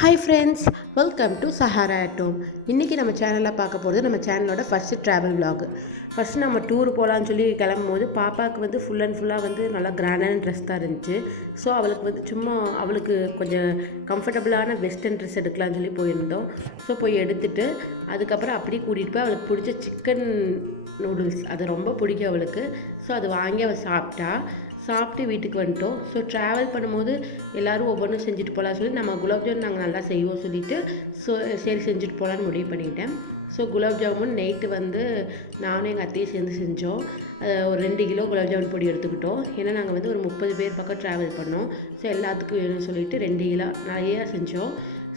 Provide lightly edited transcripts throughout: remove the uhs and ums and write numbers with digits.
Hi friends, welcome to Sahara at home. இன்றைக்கி நம்ம சேனலில் பார்க்க போகிறது நம்ம சேனலோட ஃபஸ்ட்டு ட்ராவல் vlog. ஃபஸ்ட்டு நம்ம டூர் போகலான்னு சொல்லி கிளம்பும் போது பாப்பாவுக்கு வந்து ஃபுல் அண்ட் ஃபுல்லாக வந்து நல்லா கிராண்டான ட்ரெஸ் தான் இருந்துச்சு. ஸோ அவளுக்கு வந்து சும்மா அவளுக்கு கொஞ்சம் கம்ஃபர்டபுளான வெஸ்டர்ன் ட்ரெஸ் எடுக்கலான்னு சொல்லி போயிருந்தோம். ஸோ போய் எடுத்துகிட்டு அதுக்கப்புறம் அப்படியே கூட்டிகிட்டு போய் அவளுக்கு பிடிச்ச சிக்கன் நூடுல்ஸ் அது ரொம்ப பிடிக்கும் அவளுக்கு. ஸோ அது வாங்கி அவள் சாப்பிட்டு வீட்டுக்கு வந்துட்டோம். ஸோ ட்ராவல் பண்ணும்போது எல்லோரும் ஒவ்வொன்றும் செஞ்சுட்டு போகலாம் சொல்லி நம்ம குலாப்ஜாமுன் நாங்கள் நல்லா செய்வோம் சொல்லிவிட்டு சரி செஞ்சுட்டு போகலான்னு முடிவு பண்ணிட்டேன். ஸோ குலாப் ஜாமுன் நைட்டு வந்து நானும் எங்கள் அத்தையும் சேர்ந்து செஞ்சோம். ஒரு 2 கிலோ குலாப் ஜாமுன் பொடி எடுத்துக்கிட்டோம். ஏன்னா நாங்கள் வந்து ஒரு 30 பேர் பக்கம் ட்ராவல் பண்ணோம். ஸோ எல்லாத்துக்கும் வேணும்னு சொல்லிவிட்டு 2 கிலோ நிறையா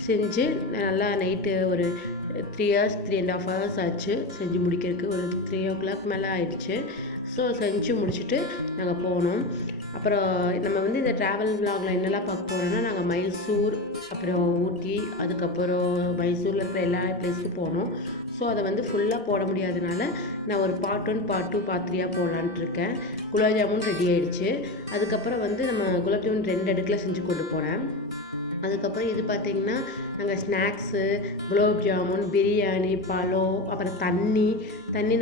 செஞ்சு நல்லா நைட்டு ஒரு 3 hours 3.5 hours ஆச்சு செஞ்சு முடிக்கிறதுக்கு. ஒரு 3 o'clock மேலே ஆயிடுச்சு. ஸோ செஞ்சு முடிச்சுட்டு நாங்கள் போனோம். அப்புறம் நம்ம வந்து இந்த ட்ராவல் vlogல என்னெல்லாம் பார்க்க போகிறோன்னா, நாங்கள் மைசூர், அப்புறம் ஊட்டி, அதுக்கப்புறம் மைசூரில் இருக்கிற எல்லா பிளேஸ்க்கும் போனோம். ஸோ அதை வந்து ஃபுல்லாக போட முடியாதனால நான் ஒரு பார்ட் 1 பார்ட் 2 பார்ட் 3 போடலான்ட்டு இருக்கேன். குலாப் ஜாமுன் ரெடி ஆகிடுச்சு. அதுக்கப்புறம் வந்து நம்ம குலாப் ஜாமுன் 2 அடுக்கில் செஞ்சு கொண்டு போனேன். அதுக்கப்புறம் இது பார்த்திங்கன்னா நாங்கள் ஸ்நாக்ஸு, குலாப் ஜாமுன், பிரியாணி, பழம், அப்புறம் தண்ணி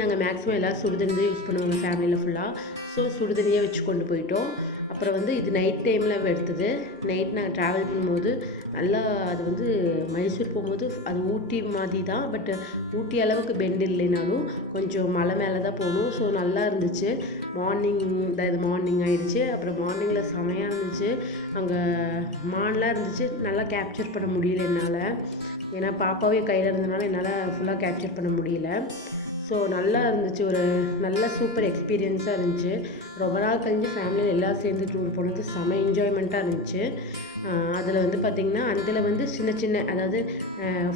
நாங்கள் மேக்ஸிமம் எல்லோரும் சுடுதண்ணி தான் யூஸ் பண்ணுவாங்க ஃபேமிலியில் ஃபுல்லாக. ஸோ சுடுதண்ணியே வச்சு கொண்டு போயிட்டோம். அப்புறம் வந்து இது நைட் டைமில் எடுத்தது. நைட் நாங்கள் ட்ராவல் பண்ணும்போது நல்லா அது வந்து மைசூர் போகும்போது அது ஊட்டி மாதிரி தான். பட் ஊட்டி அளவுக்கு பெண்டு இல்லைனாலும் கொஞ்சம் மலை மேலே தான் போகணும். ஸோ நல்லா இருந்துச்சு. மார்னிங் ஆகிடுச்சு. அப்புறம் மார்னிங்கில் செமையாக இருந்துச்சு. அங்கே மான்லாம் இருந்துச்சு. நல்லா கேப்சர் பண்ண முடியல என்னால். ஏன்னா பாப்பாவே கையில் இருந்தனால என்னால் ஃபுல்லாக கேப்சர் பண்ண முடியல. ஸோ நல்லா இருந்துச்சு. ஒரு நல்ல சூப்பர் எக்ஸ்பீரியன்ஸாக இருந்துச்சு. ரொம்ப நாள் கழிஞ்சு ஃபேமிலியில் எல்லோரும் சேர்ந்து டூர் போனது செம என்ஜாய்மெண்ட்டாக இருந்துச்சு. அதில் வந்து பார்த்திங்கன்னா அதில் வந்து சின்ன அதாவது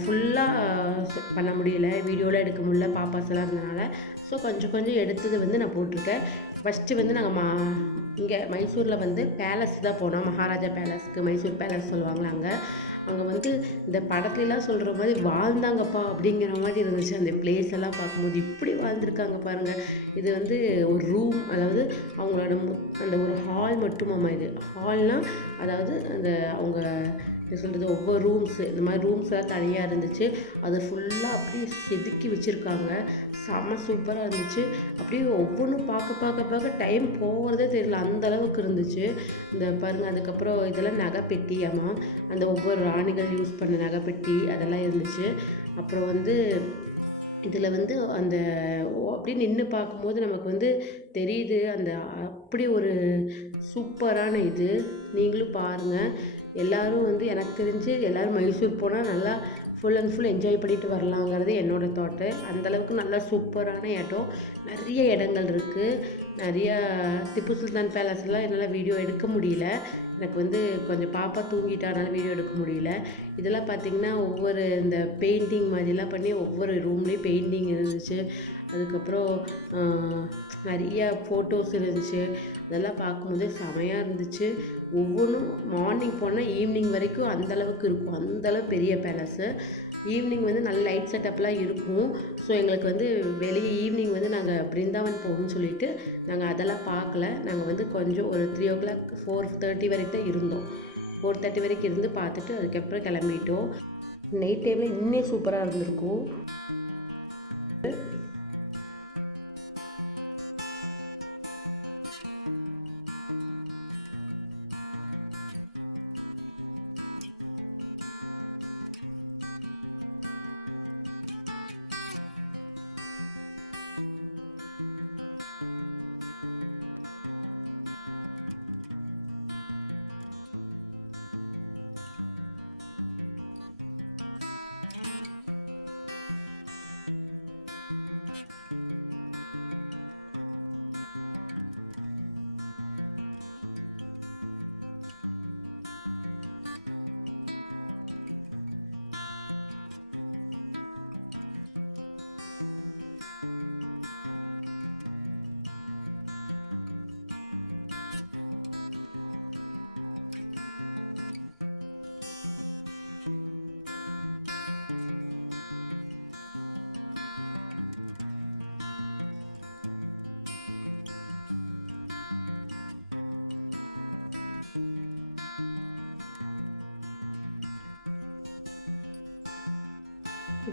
ஃபுல்லாக பண்ண முடியல, வீடியோவில் எடுக்க முடியல பாப்பாஸ் எல்லாம் இருந்தனால. ஸோ கொஞ்சம் எடுத்தது வந்து நான் போட்டிருக்கேன். ஃபஸ்ட்டு வந்து நாங்கள் இங்கே மைசூரில் வந்து பேலஸ் தான் போனோம். மகாராஜா பேலஸ்க்கு, மைசூர் பேலஸ் சொல்லுவாங்களே அங்கே வந்து இந்த படத்துலலாம் சொல்கிற மாதிரி வாழ்ந்தாங்கப்பா அப்படிங்கிற மாதிரி இருந்துச்சு. அந்த பிளேஸ் எல்லாம் பார்க்கும்போது இப்படி வாழ்ந்துருக்காங்க பாருங்கள். இது வந்து ஒரு ரூம், அதாவது அவங்களோட அந்த ஒரு ஹால் மட்டுமாம்மா. இது ஹால்னால் அதாவது அந்த அவங்க என்ன சொல்கிறது, ஒவ்வொரு ரூம்ஸு இந்த மாதிரி ரூம்ஸ் எல்லாம் தனியாக இருந்துச்சு. அது ஃபுல்லாக அப்படியே செதுக்கி வச்சுருக்காங்க. செம்ம சூப்பராக இருந்துச்சு. அப்படியே ஒவ்வொன்றும் பார்க்க டைம் போகிறதே தெரியல, அந்த அளவுக்கு இருந்துச்சு. இந்த பாருங்கள். அதுக்கப்புறம் இதெல்லாம் நகைப்பெட்டியாம்மா, அந்த ஒவ்வொரு ராணிகள் யூஸ் பண்ண நகைப்பெட்டி அதெல்லாம் இருந்துச்சு. அப்புறம் வந்து இதில் வந்து அந்த அப்படியே நின்று பார்க்கும்போது நமக்கு வந்து தெரியுது அந்த அப்படி ஒரு சூப்பரான இது. நீங்களும் பாருங்கள். எல்லோரும் வந்து எனக்கு தெரிஞ்சு எல்லோரும் மைசூர் போனால் நல்லா ஃபுல் அண்ட் ஃபுல் என்ஜாய் பண்ணிட்டு வரலாங்கிறது என்னோடய தாட்டு. அந்தளவுக்கு நல்லா சூப்பரான இடம். நிறைய இடங்கள் இருக்குது. நிறையா திப்பு சுல்தான் பேலஸ்லாம் என்னால் வீடியோ எடுக்க முடியல. எனக்கு வந்து கொஞ்சம் பாப்பா தூங்கிட்டானால வீடியோ எடுக்க முடியல. இதெல்லாம் பார்த்திங்கன்னா ஒவ்வொரு இந்த பெயிண்டிங் மாதிரிலாம் பண்ணி ஒவ்வொரு ரூம்லேயும் பெயிண்டிங் இருந்துச்சு. அதுக்கப்புறம் நிறையா ஃபோட்டோஸ் இருந்துச்சு. அதெல்லாம் பார்க்கும்போதே செமையாக இருந்துச்சு. ஒவ்வொன்றும் மார்னிங் போனால் ஈவினிங் வரைக்கும் அந்தளவுக்கு இருக்கும். அந்தளவு பெரிய பேலஸு. ஈவினிங் வந்து நல்ல லைட் செட்டப்லாம் இருக்கும். ஸோ எங்களுக்கு வந்து வெளியே ஈவினிங் வந்து நாங்கள் பிருந்தாவன் போகணும்னு சொல்லிட்டு நாங்கள் அதெல்லாம் பார்க்கல. நாங்கள் வந்து கொஞ்சம் ஒரு 3 o'clock 4:30 வரைக்கும் தான் இருந்தோம். 4:30 வரைக்கும் இருந்து பார்த்துட்டு அதுக்கப்புறம் கிளம்பிட்டோம். நைட் டைமில் இன்னும் சூப்பராக இருந்திருக்கும்.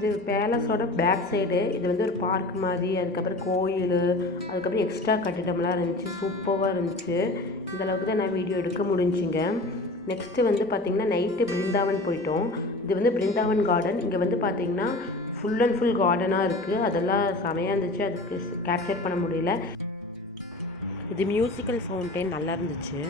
இது பேலஸோட பேக் சைடு. இது வந்து ஒரு பார்க் மாதிரி, அதுக்கப்புறம் கோயில், அதுக்கப்புறம் எக்ஸ்ட்ரா கட்டிடம்லாம் இருந்துச்சு. சூப்பராக இருந்துச்சு. இந்தளவுக்கு தான் நான் வீடியோ எடுக்க முடிஞ்சுங்க. நெக்ஸ்ட்டு வந்து பார்த்திங்கன்னா நைட்டு பிருந்தாவன் போயிட்டோம். இது வந்து பிருந்தாவன் கார்டன். இங்கே வந்து பார்த்திங்கன்னா ஃபுல் அண்ட் ஃபுல் கார்டனாக இருக்குது. அதெல்லாம் செமையாக இருந்துச்சு. அதுக்கு கேப்சர் பண்ண முடியல. இது மியூசிக்கல் ஃபவுண்டைன் நல்லா இருந்துச்சு.